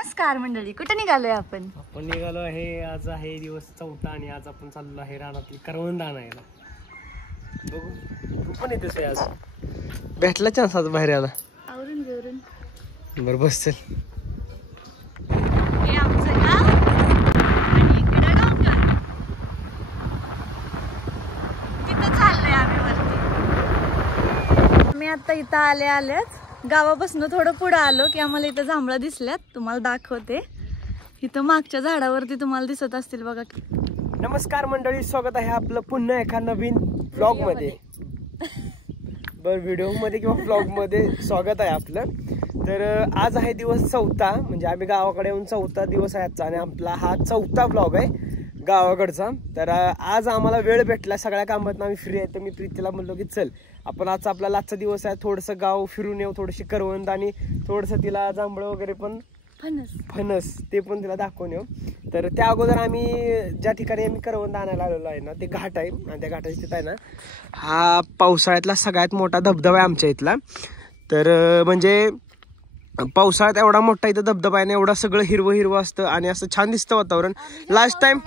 नमस्कार मंडळी, कुठे निघालोय आपण? आपण निघालो आहे, आज आहे दिवस 4 आणि आज आपण चाललो आहे रानातली करवंद आणायला. बघू तू पण येतेस आज, भेटला चान्स आज बाहेर आला. आवरून जेवरून बरं बस चल. हे आमचं गाव आणि इकडे डोंगर, तिथं चाललोय आम्ही वरती. मी आता इथं आलेच गावापासून थोडं पुढे आलो की आम्हाला इथं जांभळं दिसल्यात, तुम्हाला दाखवते. इथं मागच्या झाडावरती तुम्हाला दिसत असतील बघा. नमस्कार मंडळी, स्वागत आहे आपलं पुन्हा एका नवीन व्लॉग मध्ये. बरं, व्हिडिओ मध्ये किंवा व्लॉग मध्ये स्वागत आहे आपलं. तर आज आहे दिवस 4, म्हणजे आम्ही गावाकडे येऊन 4था दिवस आहे आजचा आणि आपला हा 4था व्लॉग आहे गावाकडचा. तर आज आम्हाला वेळ भेटला, सगळ्या कामातून आम्ही फ्री आहे. तर मी प्रीतीला म्हणलो की चल आपण आजचा आपला लास्टचा दिवस आहे, थोडंसं गाव फिरून येऊ, थोडीशी करवंद आणि थोडंसं तिला जांभळं वगैरे पण फणस ते पण तिला दाखवून येऊ. तर त्या अगोदर आम्ही ज्या ठिकाणी आम्ही करवंद आणायला आलेलो आहे ना, ते घाट आहे आणि त्या घाटाच्या तिथं आहे ना हा पावसाळ्यातला सगळ्यात मोठा धबधबा आहे आमच्या इथला. तर म्हणजे पावसाळ्यात एवढा मोठा इथं धबधबा आहे ना, एवढा सगळं हिरवं हिरवं असतं आणि असं छान दिसतं वातावरण. लास्ट टाइम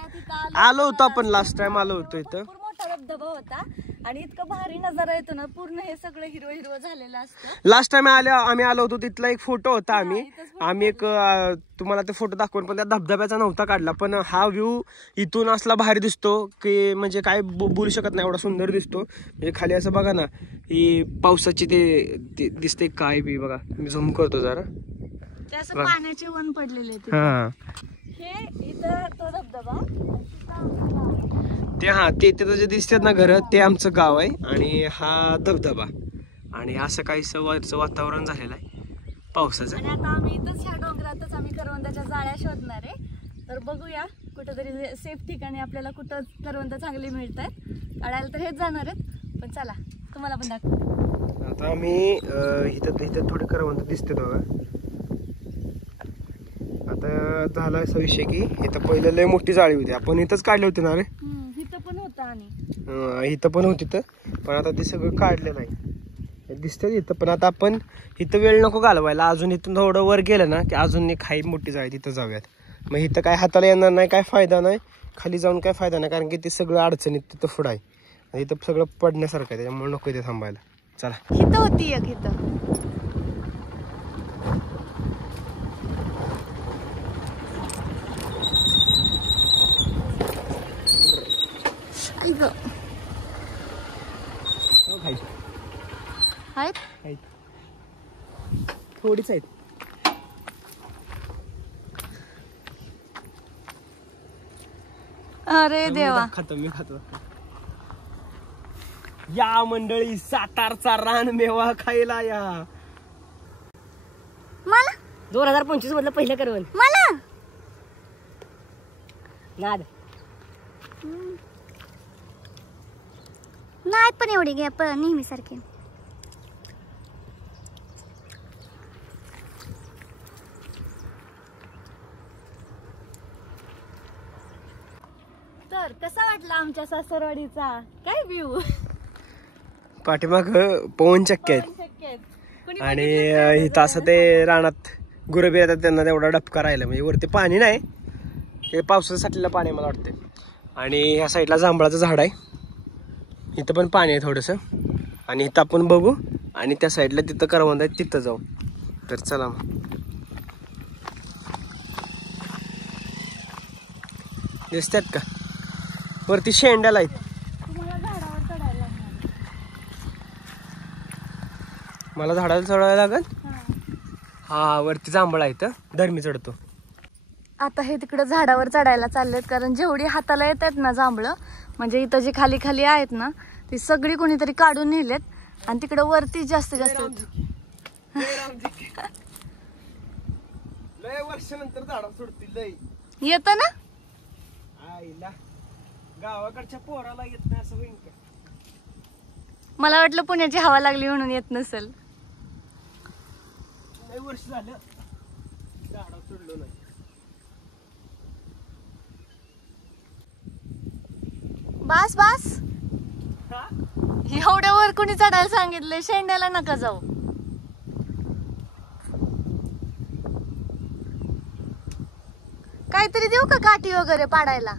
आलो होतो आपण, आलो होतो इथं धबधबा होता आणि इतकं भारी नजारा येतो ना, पूर्ण हे सगळं हिरवं हिरवं झालेलं असतं. लास्ट टाइम आम्ही आलो होतो, तिथला एक फोटो होता. आम्ही एक तुम्हाला ते फोटो दाखवून, पण त्या धबधब्याचा नव्हता काढला. पण हा व्ह्यू इथून असला भारी दिसतो की म्हणजे काय बोलू शकत नाही, एवढा सुंदर दिसतो. म्हणजे खाली असं बघा ना, ही पावसाची ते दिसते काय बी बघा. मी झूम करतो जरा, ते असं पाण्याचे वन पडलेले. हा हे इथं तो धबधबा, ते तिथं जे दिसतात ना घर, ते आमचं गाव आहे आणि हा धबधबा. आणि असं काही सवारचं वातावरण झालेलं आहे पावसाचं. आणि आता आम्ही इथंच ह्या डोंगरातच आम्ही करवंदाच्या जाळ्या शोधणार आहे. तर बघूया कुठंतरी सेफ ठिकाणी आपल्याला कुठं करवंद चांगली मिळतात. काढायला तर हेच जाणार आहेत, पण चला तुम्हाला पण दाखव. आता आम्ही इथं थोडे करवंद दिसते बघा. आता झाला असा विषय की इथं पहिलं लय मोठी जाळी होती, आपण इथंच काढली होती ना रे. इथं पण होतं आणि इथं पण होती, पण आता ते सगळं काढलेलं आहे दिसतं इथं. पण आता आपण इथं वेळ नको घालवायला, अजून इथून थोडं वर गेलं ना की अजून एक हाई मोठी जाळी, तिथं जाऊयात. मग इथं काय हाताला येणार नाही, काय फायदा नाही, खाली जाऊन काय फायदा नाही, कारण की ते सगळं अडचणीत तिथं पुढं आहे आणि इथं सगळं पडण्यासारखं आहे, त्याच्यामुळे नको इथे थांबायला. चला, इथं होती एक इथं. आहेत थोडीच आहेत. अरे देवा, मी खातो. या मंडळी, सातारचा रानमेवा खायला या. मला 2025 मधलं पहिलं करवंद मला नाद नाही, पण एवढी घ्या पण नेहमी सारखे. तर कसा वाटला आमच्या सासरवाडीचा काय व्ह्यू? पाठीमाग पवन चक्की आहेत आणि इथं असं ते रानात गुरबी येतात, त्यांना तेवढा डबका राहिला. म्हणजे वरती पाणी नाही, ते पावसाचं साठलेलं पाणी मला वाटतं. आणि ह्या साईडला जांभळाचं झाड आहे, इथं पण पाणी आहे थोडंसं. आणि इथं आपण बघू आणि त्या साईडला तिथं करवंद आहे, तिथं जाऊ. तर चला मग. दिसतात का वरती शेंड्याला आहेत? मला झाडाला चढवायला लागल. हा वरती जांभळा आहे, धर्मी चढतो. आता हे तिकडं झाडावर चढायला चाललेत, कारण जेवढी हाताला येत आहेत ना जांभळं, म्हणजे इथं जी खाली खाली आहेत ना ती सगळी कोणीतरी काढून नेलेत आणि तिकडं वरती जास्त लय वर्षानंतर झाडा सोडतील लय. येत ना आईला, गावाकडच्या पोराला येत नाही असं होईल का? मला वाटलं पुण्याची हवा लागली म्हणून येत नसेल. लय वर्ष झालं झाडा सोडलो नाही. बास बास, एवढ्यावर कोणी चढायला सांगितलंय? शेंड्याला नका जाऊ. काहीतरी देऊ का काठी वगैरे पाडायला?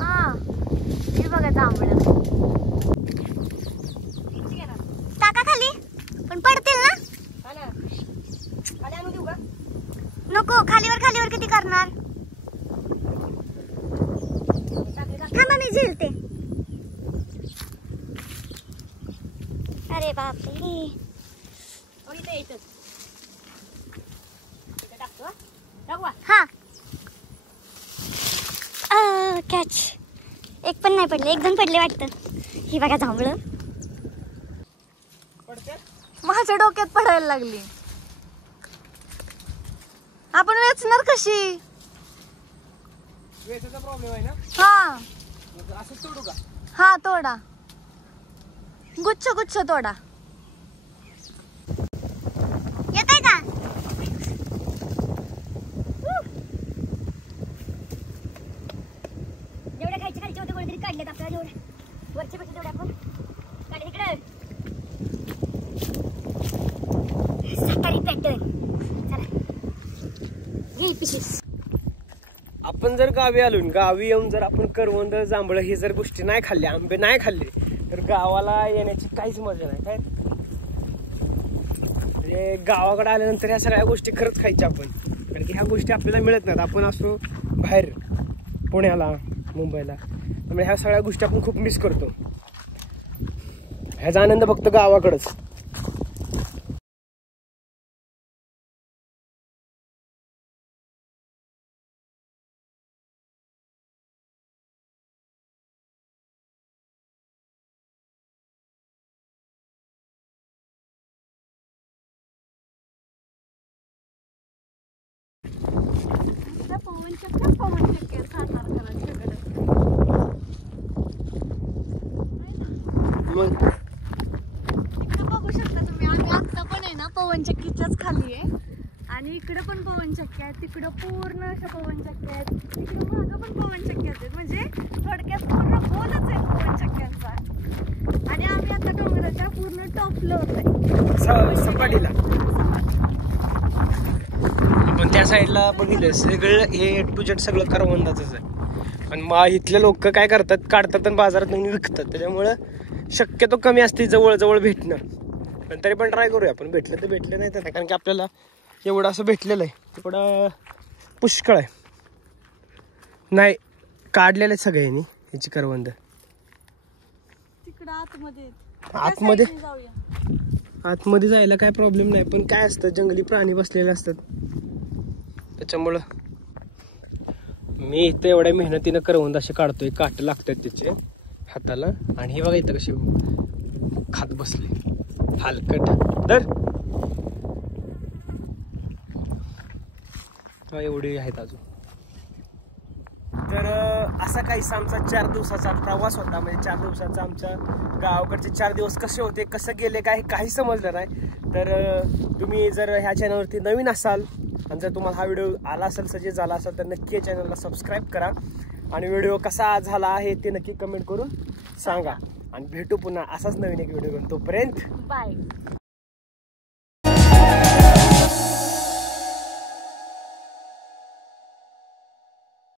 हा हे बघा जांभळं. टाका खाली, पण पडतील ना? नको, खालीवर किती करणार? थांबा मी झेलते. अरे बापरे. हा कॅच. एक पण नाही पडले, 1-2 पडले वाटतं. ही बघा जांभळं माझ्या डोक्यात पडायला लागली. आपण वेचणार कशी? वेचायचा प्रॉब्लेम आहे ना? हा असं तोडू का? हा तोडा, गुच्छ तोडा. येतंय का? जेवढे खायचे खायचे होते कोणीतरी काढलेत आपल्याला. जेवढे वरचे पैसे तेवढे आपण काढले तिकडे. सकाळी पॅटर्न. चला घे पिशवीस. आपण जर गावी आलो, गावी येऊन जर आपण करवंद, जांभळं हे जर गोष्टी नाही खाल्ल्या, आंबे नाही खाल्ले, तर गावाला येण्याची काहीच मजा नाही. काय म्हणजे गावाकडे आल्यानंतर ह्या सगळ्या गोष्टी खरंच खायच्या आपण, कारण की ह्या गोष्टी आपल्याला मिळत नाहीत. आपण असो बाहेर पुण्याला, मुंबईला, त्यामुळे ह्या सगळ्या गोष्टी आपण खूप मिस करतो. ह्याचा आनंद फक्त गावाकडंच. इकडे बघू शकता तुम्ही, आम्ही आता पण आहे ना पवनचक्कीच्याच खाली आहे. आणि इकडे पण पवनचक्की आहेत, तिकडं पूर्ण अशा पवनचक्की आहेत, तिकडे मागं पण पवनचक्की आहेत. म्हणजे थोडक्यात पूर्ण गोलच आहे पवनचक्क्यांचा. आणि आम्ही आता डोंगराच्या पूर्ण टॉपला होतोय, सपाटीला. पण त्या साईडला बघितलं सगळं ए टू झेड सगळं करवंदाच आहे. आणि मग इथले लोक काय करतात, काढतात आणि बाजारात नेऊन विकतात. त्याच्यामुळं शक्यतो कमी असते जवळ भेटणं. पण तरी पण ट्राय करूया आपण. भेटलं तर भेटलं, नाही तर कारण की आपल्याला एवढं असं भेटलेलं आहे, तेवढं पुष्कळ आहे. नाही काढलेलं आहे सगळ्यांनी ह्याची करवंद. तिकडं आतमध्ये जायला काय प्रॉब्लेम नाही, पण काय असतं जंगली प्राणी बसलेले असतात, त्याच्यामुळं मी इथं एवढ्या मेहनतीनं करवंद असे काढतोय. काट लागतात त्याचे हाताला. आणि हे बघा इथं कशी खात बसले हलकट. तर एवढे आहेत अजून. तर असा काहीसा आमचा 4 दिवसाचा प्रवास होता. म्हणजे 4 दिवसाचा आमच्या गावाकडचे 4 दिवस कसे होते, कसं गेले, काही समजलं नाही. तर तुम्ही जर ह्या चॅनलवरती नवीन असाल आणि जर तुम्हाला हा व्हिडिओ आला असेल, सजेस्ट झाला असेल, तर नक्की या चॅनलला सबस्क्राईब करा. आणि व्हिडिओ कसा झाला आहे ते नक्की कमेंट करून सांगा. आणि भेटू पुन्हा असाच नवीन एक व्हिडिओ घेऊन. तोपर्यंत बाय.